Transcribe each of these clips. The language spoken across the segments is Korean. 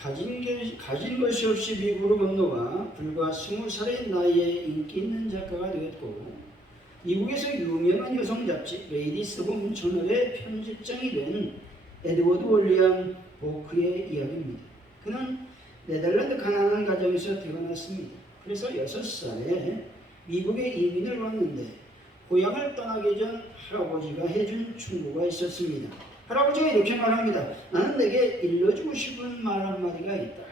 가진 것이 없이 미국으로 건너와 불과 20살의 나이에 인기 있는 작가가 되었고 미국에서 유명한 여성 잡지 레이디스 홈 저널의 편집장이 된 에드워드 윌리엄 보크의 이야기입니다. 그는 네덜란드 가난한 가정에서 태어났습니다. 그래서 6살에 미국에 이민을 왔는데 고향을 떠나기 전 할아버지가 해준 충고가 있었습니다. 할아버지가 이렇게 말합니다. 나는 내게 일러주고 싶은 말 한마디가 있다.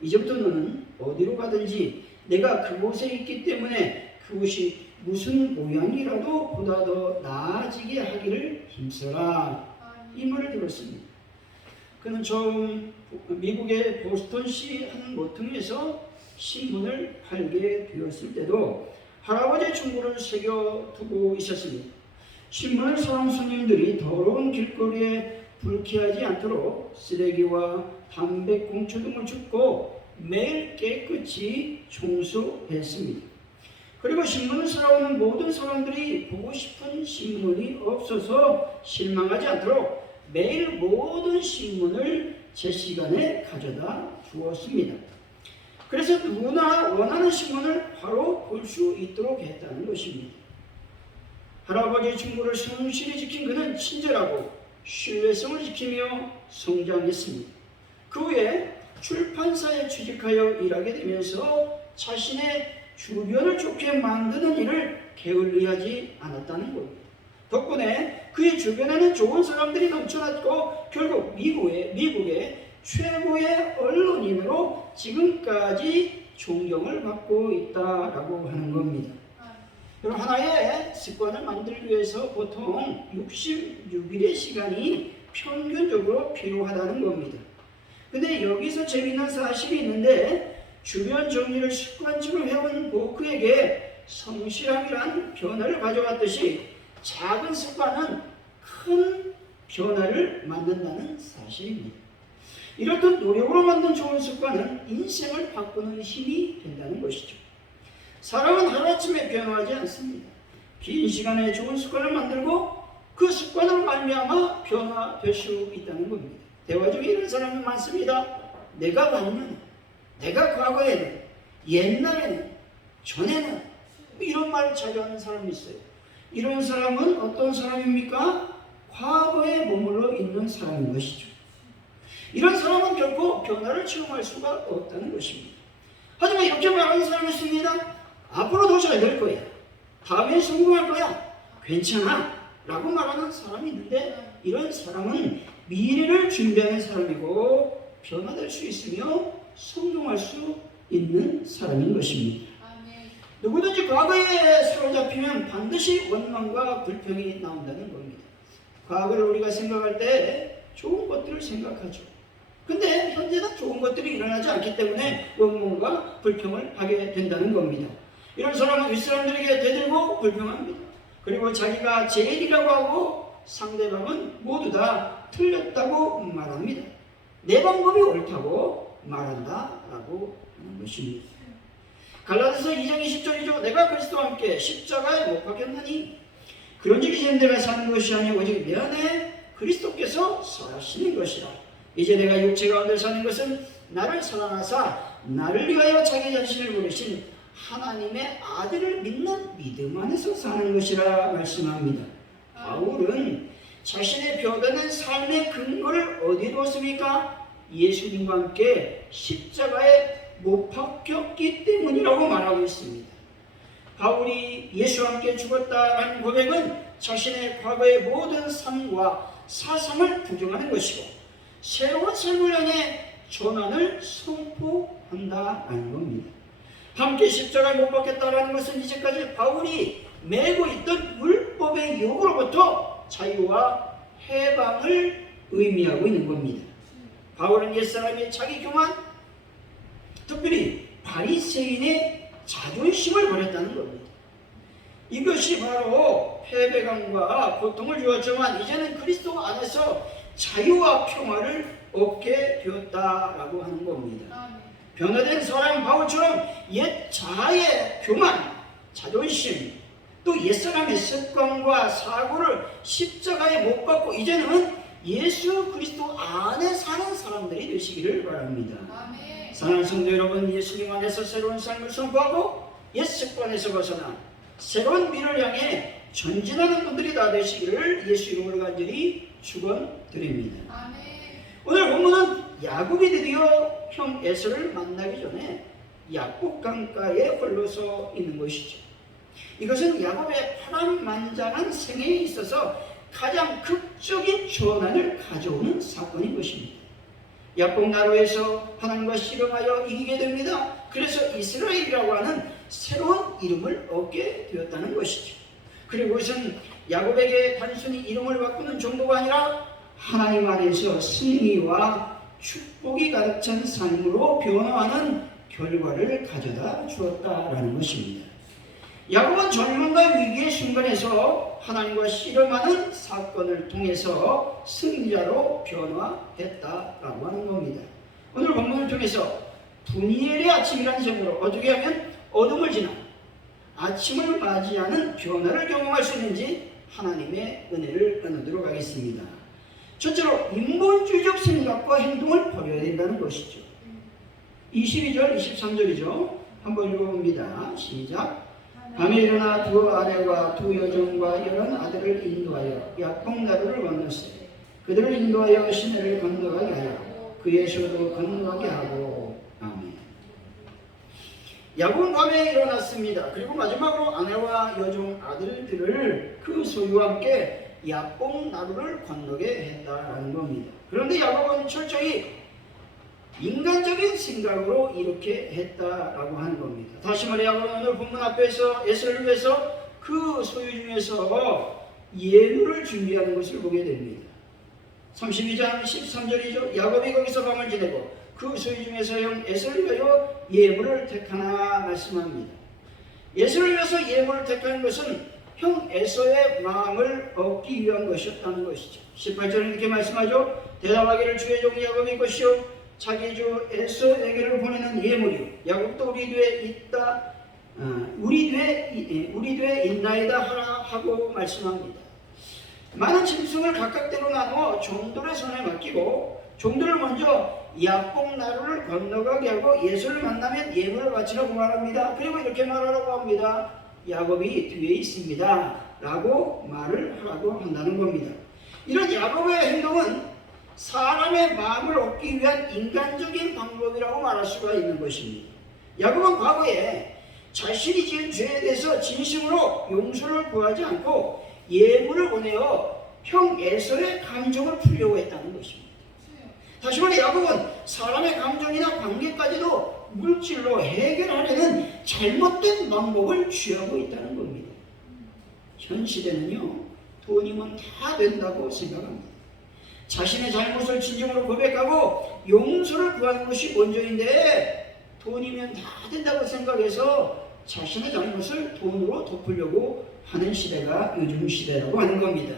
이제부터 너는 어디로 가든지 내가 그곳에 있기 때문에 그곳이 무슨 모양이라도 보다 더 나아지게 하기를 힘써라. 이 말을 들었습니다. 그는 처음 미국의 보스턴시 한 모퉁이에서 신문을 팔게 되었을 때도 할아버지의 충고를 새겨두고 있었습니다. 신문을 사온 손님들이 더러운 길거리에 불쾌하지 않도록 쓰레기와 담배꽁초 등을 줍고 매일 깨끗이 청소했습니다. 그리고 신문을 사오는 모든 사람들이 보고 싶은 신문이 없어서 실망하지 않도록 매일 모든 신문을 제 시간에 가져다 주었습니다. 그래서 누구나 원하는 신문을 바로 볼 수 있도록 했다는 것입니다. 할아버지의 충고를 성실히 지킨 그는 친절하고 신뢰성을 지키며 성장했습니다. 그 후에 출판사에 취직하여 일하게 되면서 자신의 주변을 좋게 만드는 일을 게을리하지 않았다는 겁니다. 덕분에 그의 주변에는 좋은 사람들이 넘쳐났고 결국 미국의 최고의 언론인으로 지금까지 존경을 받고 있다라고 하는 겁니다. 여러분, 하나의 습관을 만들기 위해서 보통 66일의 시간이 평균적으로 필요하다는 겁니다. 근데 여기서 재미있는 사실이 있는데 주변 정리를 습관처럼 해온 보크에게 성실함이란 변화를 가져왔듯이 작은 습관은 큰 변화를 만든다는 사실입니다. 이렇듯 노력으로 만든 좋은 습관은 인생을 바꾸는 힘이 된다는 것이죠. 사람은 하루아침에 변화하지 않습니다. 긴 시간에 좋은 습관을 만들고 그 습관으로 말미암아 변화될 수 있다는 겁니다. 대화 중에 이런 사람이 많습니다. 내가 반면, 내가 과거에는, 옛날에는, 전에는 이런 말을 자주 하는 사람이 있어요. 이런 사람은 어떤 사람입니까? 과거에 머물러 있는 사람인 것이죠. 이런 사람은 결코 변화를 체험할 수가 없다는 것입니다. 하지만 이렇게 말하는 사람이 있습니다. 앞으로 더 잘 될 거야. 다음에 성공할 거야. 괜찮아. 라고 말하는 사람이 있는데 이런 사람은 미래를 준비하는 사람이고 변화될 수 있으며 성공할 수 있는 사람인 것입니다. 누구든지 과거에 사로잡히면 반드시 원망과 불평이 나온다는 겁니다. 과거를 우리가 생각할 때 좋은 것들을 생각하죠. 근데 현재는 좋은 것들이 일어나지 않기 때문에 원망과 불평을 하게 된다는 겁니다. 이런 사람은 윗사람들에게 대들고 불평합니다. 그리고 자기가 제일이라고 하고 상대방은 모두 다 틀렸다고 말합니다. 내 방법이 옳다고 말한다라고 하는 것입니다. 갈라디아서 2장 20절이죠. 내가 그리스도와 함께 십자가에 못 박혔나니 그런즉 이제 내가 사는 것이 아니고 오직 내 안에 그리스도께서 사시는 것이라. 이제 내가 육체 가운데 사는 것은 나를 사랑하사 나를 위하여 자기 자신을 버리신 하나님의 아들을 믿는 믿음 안에서 사는 것이라 말씀합니다. 바울은 자신의 변화된 삶의 근거를 어디에 두었습니까? 예수님과 함께 십자가에 못 박혔기 때문이라고 말하고 있습니다. 바울이 예수와 함께 죽었다라는 고백은 자신의 과거의 모든 삶과 사상을 부정하는 것이고 새로운 삶을 향해 전환을 선포한다는 겁니다. 함께 십자가에 못 박혔다라는 것은 이제까지 바울이 메고 있던 율법의 유혹으로부터 자유와 해방을 의미하고 있는 겁니다. 바울은 옛사람의 자기 교만, 특별히 바리새인의 자존심을 버렸다는 겁니다. 이것이 바로 패배감과 고통을 주었지만 이제는 그리스도 안에서 자유와 평화를 얻게 되었다라고 하는 겁니다. 변화된 사람 바울처럼 옛 자아의 교만, 자존심, 또 옛사람의 습관과 사고를 십자가에 못 박고 이제는 예수 그리스도 안에 사는 사람들이 되시기를 바랍니다. 아멘. 사랑하는 성도 여러분, 예수님 안에서 새로운 삶을 선포하고 옛 습관에서 벗어나 새로운 미래를 향해 전진하는 분들이 다 되시기를 예수 이름으로 간절히 축원드립니다. 아멘. 오늘 본문은 야곱이 드디어 형 에서를 만나기 전에 야복 강가에 홀로서 있는 것이죠. 이것은 야곱의 파란만장한 생애에 있어서 가장 극적인 전환을 가져오는 사건인 것입니다. 야복 나루에서 하나님과 씨름하여 이기게 됩니다. 그래서 이스라엘이라고 하는 새로운 이름을 얻게 되었다는 것이죠. 그리고 이것은 야곱에게 단순히 이름을 바꾸는 정도가 아니라 하나님 안에서 승리와 축복이 가득 찬 삶으로 변화하는 결과를 가져다 주었다라는 것입니다. 야곱은 절망과 위기의 순간에서 하나님과 씨름하는 사건을 통해서 승리자로 변화했다라고 하는 겁니다. 오늘 본문을 통해서 분이엘의 아침이라는 제목으로 어떻게 하면 어둠을 지나 아침을 맞이하는 변화를 경험할 수 있는지 하나님의 은혜를 나누도록 하겠습니다. 첫째로 인본주의적 생각과 행동을 버려야 된다는 것이죠. 22절, 23절이죠. 한번 읽어봅니다. 시작. 밤에 일어나 두 아내와 두 여종과 11 아들을 인도하여 야복 나루를 건넜으니 그들을 인도하여 시내를 건너가게 하여 그의 소도 건너가게 하고. 아멘. 야곱은 밤에 일어났습니다. 그리고 마지막으로 아내와 여종 아들들을 그 소유와 함께 야복 나루를 건너게 했다라는 겁니다. 그런데 야곱은 철저히 인간적인 생각으로 이렇게 했다라고 하는 겁니다. 다시 말해 야곱은 오늘 본문 앞에서 에서를 위해서 그 소유 중에서 예물을 준비하는 것을 보게 됩니다. 32장 13절이죠. 야곱이 거기서 밤을 지내고 그 소유 중에서 형 에서를 위하여 예물을 택하나 말씀합니다. 에서를 위해서 예물을 택하는 것은 형 에서의 마음을 얻기 위한 것이었다는 것이죠. 18절은 이렇게 말씀하죠. 대답하기를 주의 종 야곱이 것이요 자기 주 에서에게를 보내는 예물이요 야곱도 우리 뒤에 있다 우리 뒤에 있나이다 하라 하고 말씀합니다. 많은 짐승을 각각대로 나누어 종들의 손에 맡기고 종들을 먼저 야복 나루를 건너가게 하고 예수를 만나면 예물을 바치라고 말합니다. 그리고 이렇게 말하라고 합니다. 야곱이 뒤에 있습니다 라고 말을 하라고 한다는 겁니다. 이런 야곱의 행동은 사람의 마음을 얻기 위한 인간적인 방법이라고 말할 수가 있는 것입니다. 야곱은 과거에 자신이 지은 죄에 대해서 진심으로 용서를 구하지 않고 예물을 보내어 형 에서의 감정을 풀려고 했다는 것입니다. 다시 말해 야곱은 사람의 감정이나 관계까지도 물질로 해결하려는 잘못된 방법을 취하고 있다는 겁니다. 현 시대는요, 돈이면 다 된다고 생각합니다. 자신의 잘못을 진정으로 고백하고 용서를 구하는 것이 먼저인데 돈이면 다 된다고 생각해서 자신의 잘못을 돈으로 덮으려고 하는 시대가 요즘 시대라고 하는 겁니다.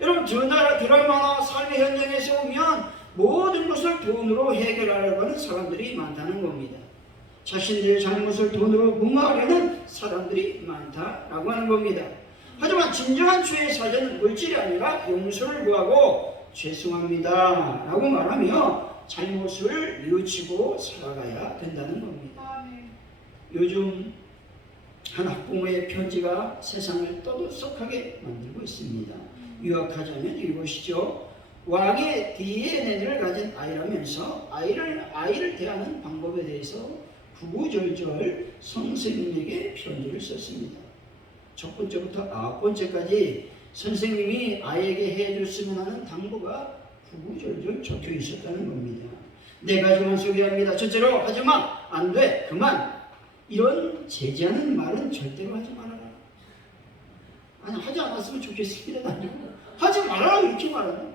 여러분 드라마나 삶의 현장에서 보면 모든 것을 돈으로 해결하려고 하는 사람들이 많다는 겁니다. 자신들의 잘못을 돈으로 무마하려는 사람들이 많다라고 하는 겁니다. 하지만 진정한 죄의 사전은 물질이 아니라 용서를 구하고 죄송합니다 라고 말하며 잘못을 뉘우치고 살아가야 된다는 겁니다. 요즘 한 학부모의 편지가 세상을 떠들썩하게 만들고 있습니다. 요약하자면 이것이죠. 왕의 DNA를 가진 아이라면서 아이를 대하는 방법에 대해서 구구절절 선생님에게 편지를 썼습니다. 첫 번째부터 9번째까지 선생님이 아이에게 해줬으면 하는 당부가 구구절절 적혀 있었다는 겁니다. 네 가지만 소개합니다. 첫째로 하지마, 안 돼, 그만. 이런 제지하는 말은 절대로 하지 말아라. 아니 하지 않았으면 좋겠습니다. 하지 말아라 이렇게 말하는 거예요.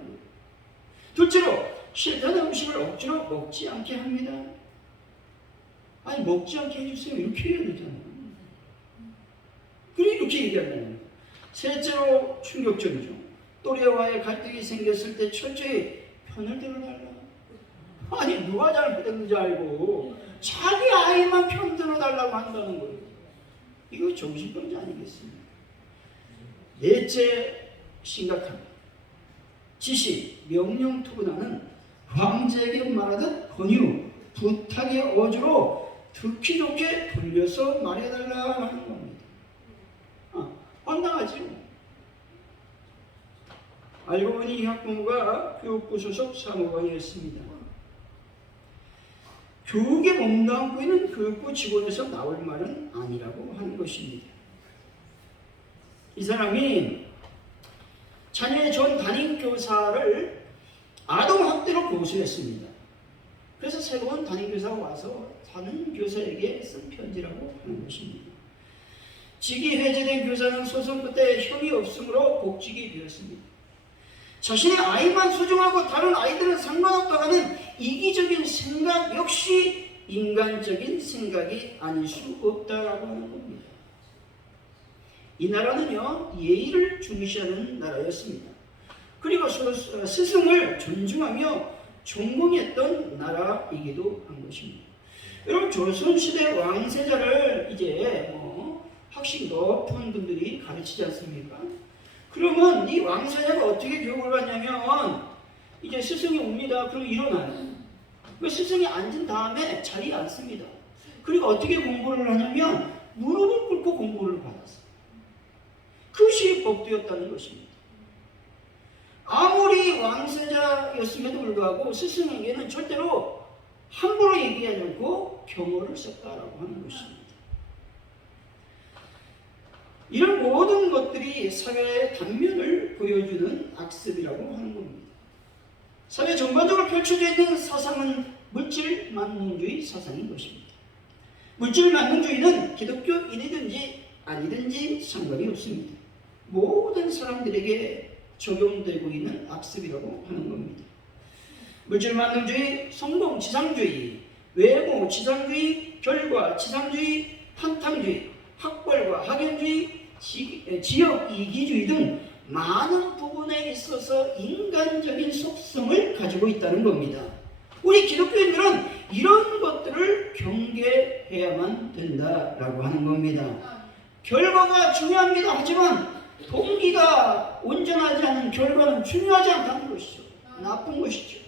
둘째로 싫다는 음식을 억지로 먹지 않게 합니다. 아니 먹지 않게 해주세요 이렇게 해야 되잖아요. 그래 이렇게 얘기한다는 거예요. 셋째로 충격적이죠. 또래와의 갈등이 생겼을 때 철저히 편을 들어달라. 아니 누가 잘못했는지 알고 자기 아이만 편 들어달라고 한다는 거예요. 이거 정신병자 아니겠습니까? 넷째 심각합니다. 지시, 명령 투구나는 황제에게 말하듯 권유, 부탁의 어조로 듣기 좋게 돌려서 말해달라는 겁니다. 황당하지요. 알고 보니 이 학부모가 교육부 소속 사무관이었습니다. 교육에 몸담고 있는 교육부 직원에서 나올 말은 아니라고 하는 것입니다. 이 사람이 자녀의 전 담임교사를 아동학대로 고소했습니다. 그래서 새로운 담임교사가 와서 담임교사에게 쓴 편지라고 하는 것입니다. 직위 해제된 교사는 소송 끝에 형이 없으므로 복직이 되었습니다. 자신의 아이만 소중하고 다른 아이들은 상관없다는 이기적인 생각 역시 인간적인 생각이 아닐 수 없다라고 하는 겁니다. 이 나라는요, 예의를 중시하는 나라였습니다. 그리고 스승을 존중하며 존경했던 나라이기도 한 것입니다. 여러분, 조선시대 왕세자를 이제 학식 높은 분들이 가르치지 않습니까? 그러면 이 왕세자가 어떻게 교육을 받냐면 이제 스승이 옵니다. 그럼 일어나요. 그 스승이 앉은 다음에 자리에 앉습니다. 그리고 어떻게 공부를 하냐면 무릎을 꿇고 공부를 받았어요. 그것이 법도였다는 것입니다. 아무리 왕세자였음에도 불구하고 스승에게는 절대로 함부로 얘기하지 않고 경호를 썼다라고 하는 것입니다. 이런 모든 것들이 사회의 단면을 보여주는 악습이라고 하는 겁니다. 사회 전반적으로 펼쳐져 있는 사상은 물질 만능주의 사상인 것입니다. 물질 만능주의는 기독교인이든지 아니든지 상관이 없습니다. 모든 사람들에게 적용되고 있는 악습이라고 하는 겁니다. 물질 만능주의, 성공 지상주의, 외모 지상주의, 결과 지상주의, 탄탄주의, 학벌과 학연주의, 지역 이기주의 등 많은 부분에 있어서 인간적인 속성을 가지고 있다는 겁니다. 우리 기독교인들은 이런 것들을 경계해야만 된다라고 하는 겁니다. 결과가 중요합니다. 하지만 동기가 온전하지 않은 결과는 중요하지 않다는 것이죠. 나쁜 것이죠.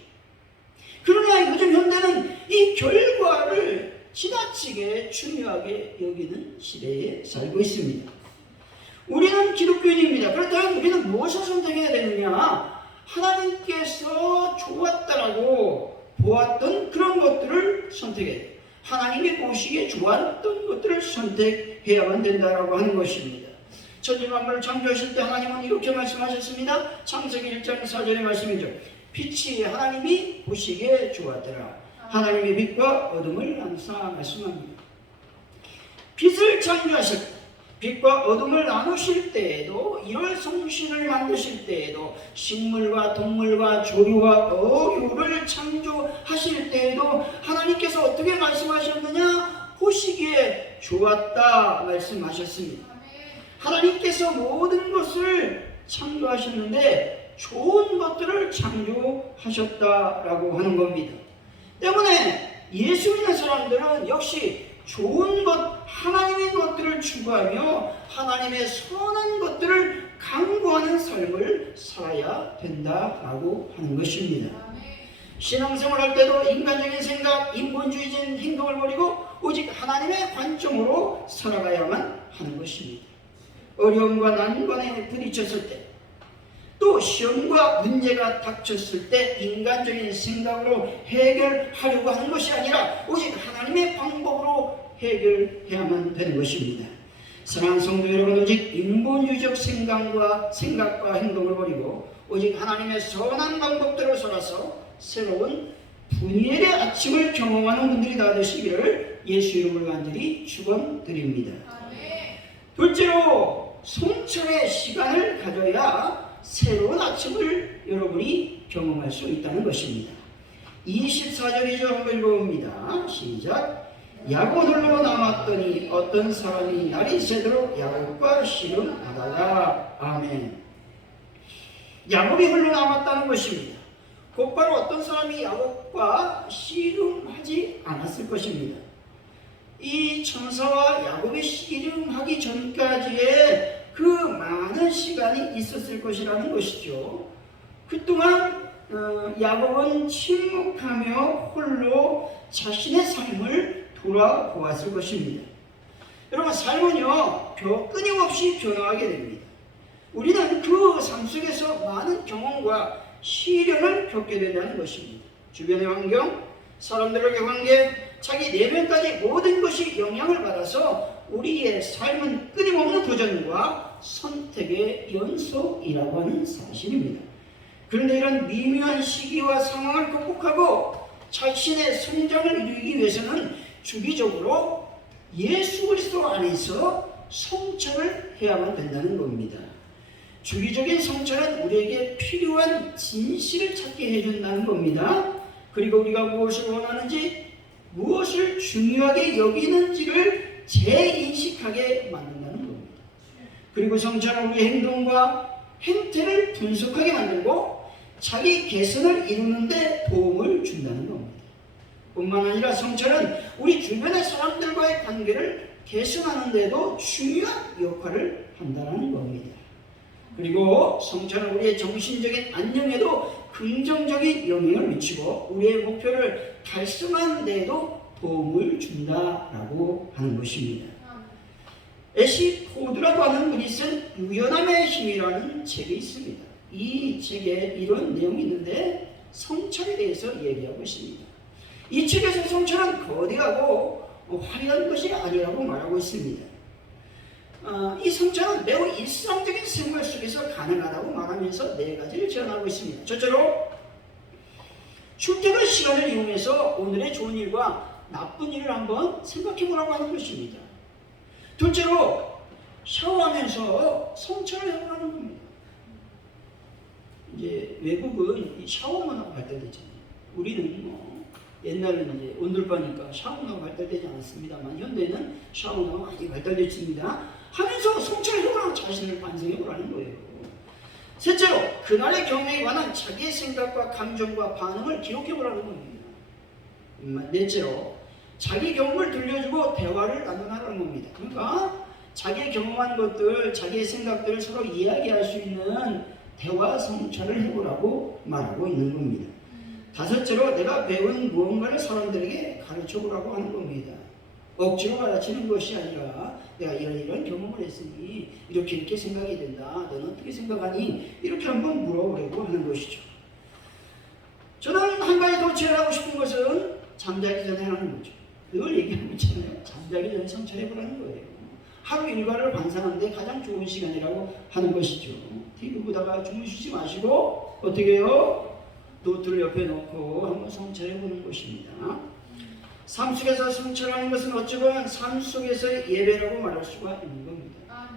그러나 요즘 현대는 이 결과를 지나치게 중요하게 여기는 시대에 살고 있습니다. 우리는 기독교인입니다. 그렇다면 우리는 무엇을 선택해야 되느냐? 하나님께서 좋았다라고 보았던 그런 것들을 선택해야 돼요. 하나님이 보시기에 좋았던 것들을 선택해야만 된다라고 하는 것입니다. 천지만물을 창조하실 때 하나님은 이렇게 말씀하셨습니다. 창세기 1장 4절의 말씀이죠. 빛이 하나님이 보시기에 좋았더라. 하나님의 빛과 어둠을 나누사 말씀합니다. 빛을 창조하실 때, 빛과 어둠을 나누실 때에도, 1월 성신을 만드실 때에도, 식물과 동물과 조류와 어류를 창조하실 때에도 하나님께서 어떻게 말씀하셨느냐? 보시기에 좋았다 말씀하셨습니다. 하나님께서 모든 것을 창조하셨는데 좋은 것들을 창조하셨다라고 하는 겁니다. 때문에 예수 믿는 사람들은 역시 좋은 것, 하나님의 것들을 추구하며 하나님의 선한 것들을 강구하는 삶을 살아야 된다라고 하는 것입니다. 신앙생활 할 때도 인간적인 생각, 인본주의적인 행동을 버리고 오직 하나님의 관점으로 살아가야만 하는 것입니다. 어려움과 난관에 부딪혔을 때, 또 시험과 문제가 닥쳤을 때 인간적인 생각으로 해결하려고 하는 것이 아니라 오직 하나님의 방법으로 해결해야만 되는 것입니다. 사랑하는 성도 여러분, 오직 인본주의적 생각과 행동을 버리고 오직 하나님의 선한 방법대로 살아서 새로운 분이엘의 아침을 경험하는 분들이 다 되시기를 예수 이름으로 간절히 축원드립니다. 둘째로, 성찰의 시간을 가져야 새로운 아침을 여러분이 경험할 수 있다는 것입니다. 24절이죠. 한번 읽어봅니다. 시작. 야곱 홀로 남았더니 어떤 사람이 날이 새도록 야곱과 씨름하다가. 아멘. 야곱이 홀로 남았다는 것입니다. 곧바로 어떤 사람이 야곱과 씨름하지 않았을 것입니다. 이 천사와 야곱이 씨름하기 전까지의 그 많은 시간이 있었을 것이라는 것이죠. 그동안 야곱은 침묵하며 홀로 자신의 삶을 돌아보았을 것입니다. 여러분, 삶은요 끊임없이 변화하게 됩니다. 우리는 그 삶 속에서 많은 경험과 시련을 겪게 된다는 것입니다. 주변의 환경, 사람들과의 관계, 자기 내면까지 모든 것이 영향을 받아서 우리의 삶은 끊임없는 도전과 선택의 연속이라고 하는 사실입니다. 그런데 이런 미묘한 시기와 상황을 극복하고 자신의 성장을 이루기 위해서는 주기적으로 예수 그리스도 안에서 성찰을 해야만 된다는 겁니다. 주기적인 성찰은 우리에게 필요한 진실을 찾게 해준다는 겁니다. 그리고 우리가 무엇을 원하는지, 무엇을 중요하게 여기는지를 재인식하게 만든다는 겁니다. 그리고 성찰은 우리의 행동과 행태를 분석하게 만들고 자기 개선을 이루는 데 도움을 준다는 겁니다. 뿐만 아니라 성찰은 우리 주변의 사람들과의 관계를 개선하는 데도 중요한 역할을 한다는 겁니다. 그리고 성찰은 우리의 정신적인 안녕에도 긍정적인 영향을 미치고 우리의 목표를 달성하는 데에도 도움을 준다라고 하는 것입니다. 애시 포드라고 하는 분이 쓴 유연함의 힘이라는 책이 있습니다. 이 책에 이런 내용이 있는데 성찰에 대해서 얘기하고 있습니다. 이 책에서 성찰은 거대하고 화려한 것이 아니라고 말하고 있습니다. 이 성찰은 매우 일상적인 생활 속에서 가능하다고 말하면서 네 가지를 제안하고 있습니다. 첫째로, 출퇴근 시간을 이용해서 오늘의 좋은 일과 나쁜 일을 한번 생각해 보라고 하는 것입니다. 둘째로, 샤워하면서 성찰을 해보라는 겁니다. 이제 외국은 샤워만 하고 발달됐잖아요. 우리는 옛날에는 이제 온돌바니까 샤워나가 발달되지 않았습니다만 현대는 샤워나가 많이 발달됐습니다. 하면서 성찰해보라고 자신을 반성해보라는 거예요. 셋째로, 그날의 경험에 관한 자기의 생각과 감정과 반응을 기록해보라는 겁니다. 넷째로, 자기 경험을 들려주고 대화를 나누라는 겁니다. 그러니까 자기의 경험한 것들, 자기의 생각들을 서로 이야기할 수 있는 대화 성찰을 해보라고 말하고 있는 겁니다. 다섯째로, 내가 배운 무언가를 사람들에게 가르쳐보라고 하는 겁니다. 억지로 가르치는 것이 아니라 내가 이런 경험을 했으니 이렇게 생각이 된다. 너는 어떻게 생각하니? 이렇게 한번 물어보려고 하는 것이죠. 저는 한 가지 더 제안하고 싶은 것은 잠자기 전에 하는 거죠. 그걸 얘기하고 있잖아요. 잠자기 전에 성찰해보라는 거예요. 하루 일과를 반성하는데 가장 좋은 시간이라고 하는 것이죠. TV 보다가 주무시지 마시고 어떻게 해요? 노트를 옆에 놓고 한번 성찰해보는 것입니다. 삶 속에서 성찰하는 것은 어찌 보면 삶 속에서의 예배라고 말할 수가 있는 겁니다.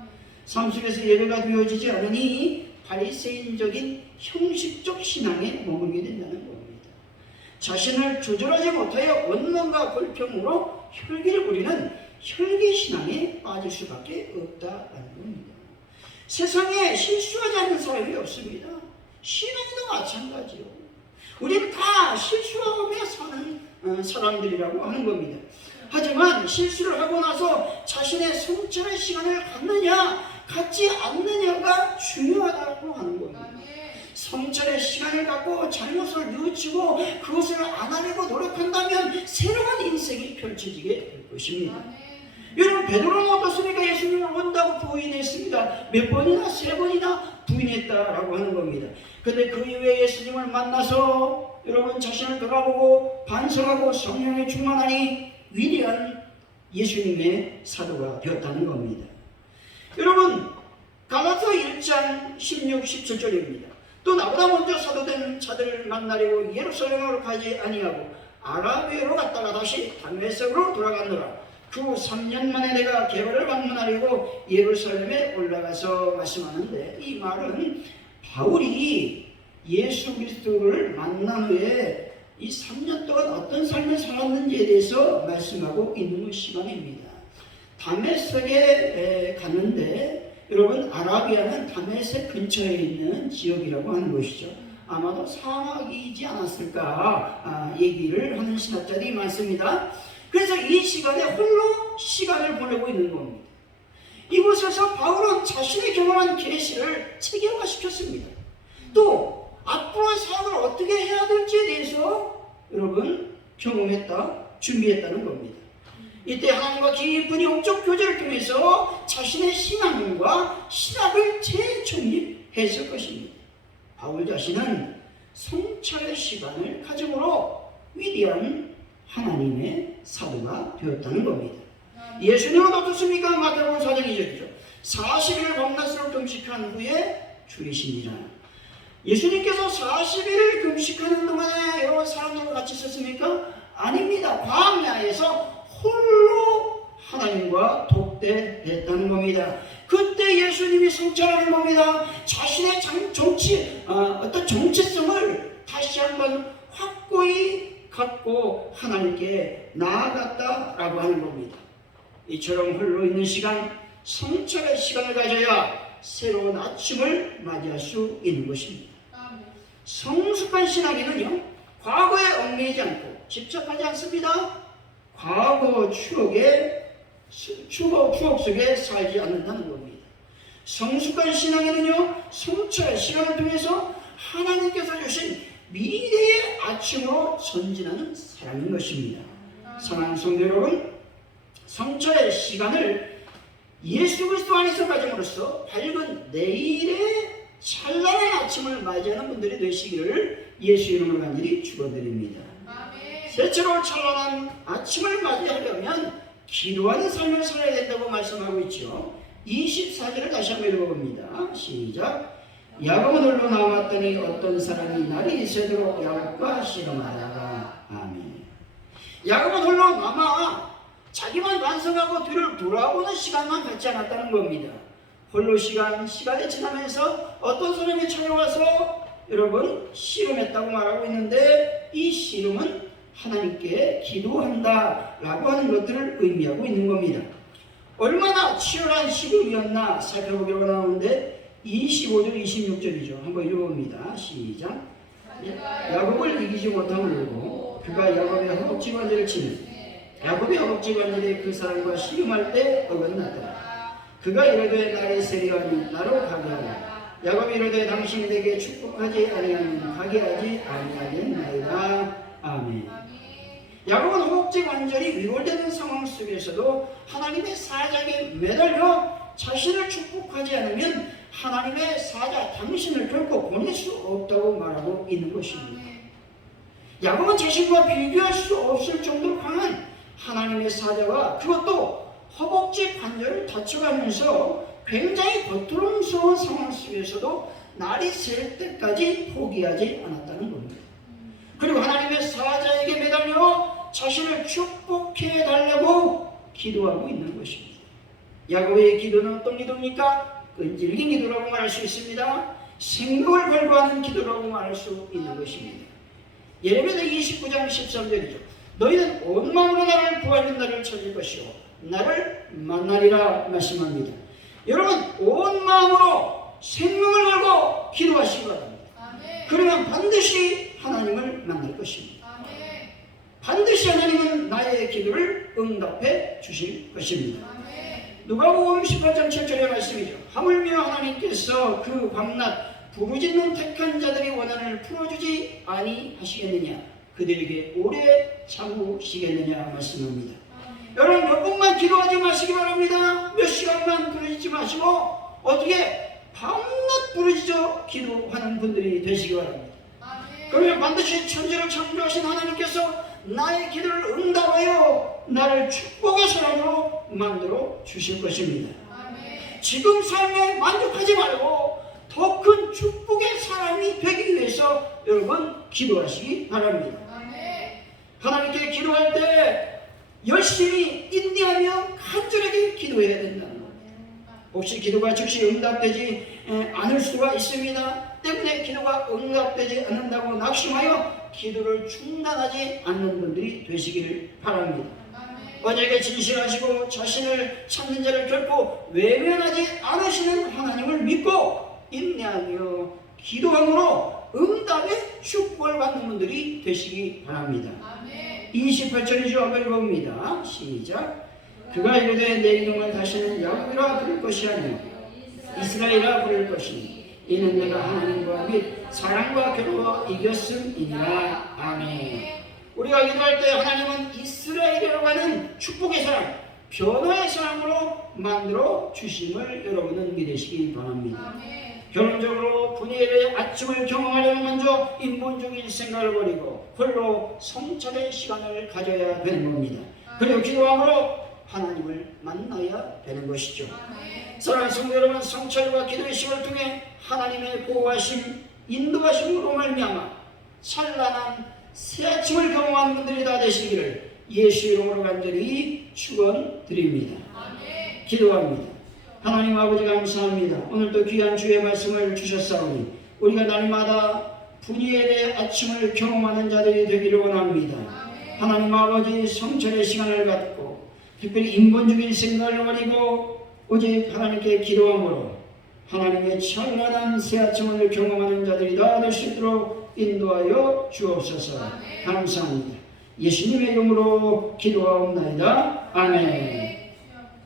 삶 속에서 예배가 되어지지 않으니 바리새인적인 형식적 신앙에 머물게 된다는 겁니다. 자신을 조절하지 못하여 원망과 불평으로 혈기를 부리는 혈기 신앙에 빠질 수밖에 없다는 겁니다. 세상에 실수하지 않는 사람이 없습니다. 신앙도 마찬가지요. 우리는 다 실수하며 사는 사람들이라고 하는 겁니다. 하지만 실수를 하고 나서 자신의 성찰의 시간을 갖지 않느냐가 중요하다고 하는 겁니다. 성찰의 시간을 갖고 잘못을 뉘우치고 그것을 안 하려고 노력한다면 새로운 인생이 펼쳐지게 될 것입니다. 여러분, 베드로는 어떻습니까? 예수님을 온다고 부인했습니다. 몇 번이나? 3번이나 부인했다라고 하는 겁니다. 그런데 그 이후에 예수님을 만나서 여러분 자신을 돌아보고 반성하고 성령에 충만하니 위대한 예수님의 사도가 되었다는 겁니다. 여러분, 갈라디아 1장 16, 17절입니다. 또 나보다 먼저 사도된 자들을 만나려고 예루살렘으로 가지 아니하고 아라비아로 갔다가 다시 다메섹으로 돌아가느라 그 후 3년 만에 내가 개발을 방문하려고 예루살렘에 올라가서 말씀하는데, 이 말은 바울이 예수 그리스도를 만난 후에 이 3년 동안 어떤 삶을 살았는지에 대해서 말씀하고 있는 시간입니다. 다메섹에 갔는데 여러분, 아라비아는 다메섹 근처에 있는 지역이라고 하는 것이죠. 아마도 사막이지 않았을까 얘기를 하는 신학자들이 많습니다. 그래서 이 시간에 홀로 시간을 보내고 있는 겁니다. 이곳에서 바울은 자신의 경험한 계시를 체계화시켰습니다. 또 앞으로 어떻게 해야 될지에 대해서 여러분 경험했다, 준비했다는 겁니다. 이때 하나님과 깊은 영적 교제를 통해서 자신의 신앙과 신학을 재정립했을 것입니다. 바울 자신은 성찰의 시간을 가짐으로 위대한 하나님의 사도가 되었다는 겁니다. 예수님은 어떻습니까? 마태복음 4장 2절이죠. 40일 밤낮을 금식한 후에 줄이시니라. 예수님께서 40일을 금식하는 동안에 여러 사람들과 같이 있었습니까? 아닙니다. 광야에서 홀로 하나님과 독대했다는 겁니다. 그때 예수님이 성찰하는 겁니다. 자신의 어떤 정체성을 다시 한번 확고히 갖고 하나님께 나아갔다라고 하는 겁니다. 이처럼 홀로 있는 시간, 성찰의 시간을 가져야 새로운 아침을 맞이할 수 있는 것입니다. 성숙한 신앙인은요, 과거에 얽매이지 않고 집착하지 않습니다. 과거 추억 속에 살지 않는다는 겁니다. 성숙한 신앙인은요, 성찰의 시간을 통해서 하나님께서 주신 미래의 아침으로 전진하는 사람인 것입니다. 사랑하는 성도 여러분, 성찰의 시간을 예수 그리스도 안에서 가짐으로써 밝은 내일의 찬란한 아침을 맞이하는 분들이 되시기를 예수 이름으로 간절히 축원드립니다. 새처럼 찬란한 아침을 맞이하려면 기도하는 삶을 살아야 된다고 말씀하고 있죠. 24절을 다시 한번 읽어봅니다. 시작. 야곱은 홀로 남았더니 어떤 사람이 날이 새도록 야곱과 씨름하다가. 아멘. 야곱은 홀로 남아 자기만 반성하고 뒤를 돌아보는 시간만 갖지 않았다는 겁니다. 홀로 시간이 지나면서 어떤 사람이 찾아와서 여러분 씨름했다고 말하고 있는데, 이 씨름은 하나님께 기도한다라고 하는 것들을 의미하고 있는 겁니다. 얼마나 치열한 씨름이었나 살펴보기로 나오는데 25절 26절이죠. 한번 읽어봅니다. 시작. 야곱을 이기지 못함을 알고 그가 야곱의 허벅지 관절을 치는 야곱의 허벅지 관절에 그 사람과 씨름할 때 어긋났더라. 그가 이르되 나의 세리하니 나로 가게 하라. 야곱이 이르되 당신이 내게 축복하지 아니하면 가게 하지 아니하겠나이다. 아멘. 야곱은 허벅지 관절이 위골되는 상황 속에서도 하나님의 사자에게 매달려 자신을 축복하지 않으면 하나님의 사자 당신을 결코 보낼 수 없다고 말하고 있는 것입니다. 야곱은 자신과 비교할 수 없을 정도로 강한 하나님의 사자와 그것도 허벅지 관절을 다쳐가면서 굉장히 고통스러운 상황 속에서도 날이 셀 때까지 포기하지 않았다는 겁니다. 그리고 하나님의 사자에게 매달려 자신을 축복해 달라고 기도하고 있는 것입니다. 야곱의 기도는 어떤 기도입니까? 끈질긴 기도라고 말할 수 있습니다. 생명을 걸고 하는 기도라고 말할 수 있는 것입니다. 예레미야 29장 13절이죠. 너희는 온 마음으로 나를 구하는 날을 찾을 것이요 나를 만나리라 말씀합니다. 여러분, 온 마음으로 생명을 걸고 기도하시기 바랍니다. 그러면 반드시 하나님을 만날 것입니다. 반드시 하나님은 나의 기도를 응답해 주실 것입니다. 누가복음 18장 7절의 말씀이죠. 하물며 하나님께서 그 밤낮 부르짖는 택한 자들의 원한을 풀어주지 아니하시겠느냐, 그들에게 오래 참으시겠느냐 말씀합니다. 여러분, 몇 분만 기도하지 마시기 바랍니다. 몇 시간만 부르짖지 마시고 어떻게 밤낮 부르짖어 기도하는 분들이 되시기 바랍니다. 그러면 반드시 천지를 창조하신 하나님께서 나의 기도를 응답하여 나를 축복의 사람으로 만들어 주실 것입니다. 지금 삶에 만족하지 말고 더 큰 축복의 사람이 되기 위해서 여러분 기도하시기 바랍니다. 하나님께 기도할 때 열심히 인내하며 간절하게 기도해야 된다는 겁니다. 혹시 기도가 즉시 응답되지 않을 수가 있습니다. 때문에 기도가 응답되지 않는다고 낙심하여 기도를 중단하지 않는 분들이 되시길 바랍니다. 언약에 진실하시고 자신을 찾는 자를 결코 외면하지 않으시는 하나님을 믿고 인내하며 기도함으로 응답의 축복을 받는 분들이 되시기 바랍니다. 28절이죠. 한번 읽어봅니다. 시작. 그가 이르되 내 이름을 다시는 야곱이라 부를 것이 아니요 이스라엘이라 부를 것이니 이는 내가 하나님과 및 사람과 겨루어 이겼음이니라. 아멘. 우리가 기도할 때 하나님은 이스라엘이라고 하는 축복의 사람, 변화의 사람으로 만들어 주심을 여러분은 믿으시기 바랍니다. 결론적으로 분이엘의 아침을 경험하려면 먼저 인본적인 생각을 버리고 홀로 성찰의 시간을 가져야 되는 겁니다. 그리고 기도함으로 하나님을 만나야 되는 것이죠. 사랑하는 성도 여러분, 성찰과 기도의 시간을 통해 하나님의 보호하심, 인도하심으로 말미암아 찬란한 새 아침을 경험하는 분들이 다 되시기를 예수 이름으로 간절히 축원드립니다. 기도합니다. 하나님 아버지 감사합니다. 오늘도 귀한 주의 말씀을 주셨사오니 우리가 날마다 분이엘의 아침을 경험하는 자들이 되기를 원합니다. 하나님 아버지 성찰의 시간을 갖고 특별히 인본적인 생각을 버리고 오직 하나님께 기도함으로 하나님의 찬란한 새 아침을 경험하는 자들이 다 될 수 있도록 인도하여 주옵소서. 감사합니다. 예수님의 이름으로 기도하옵나이다. 아멘.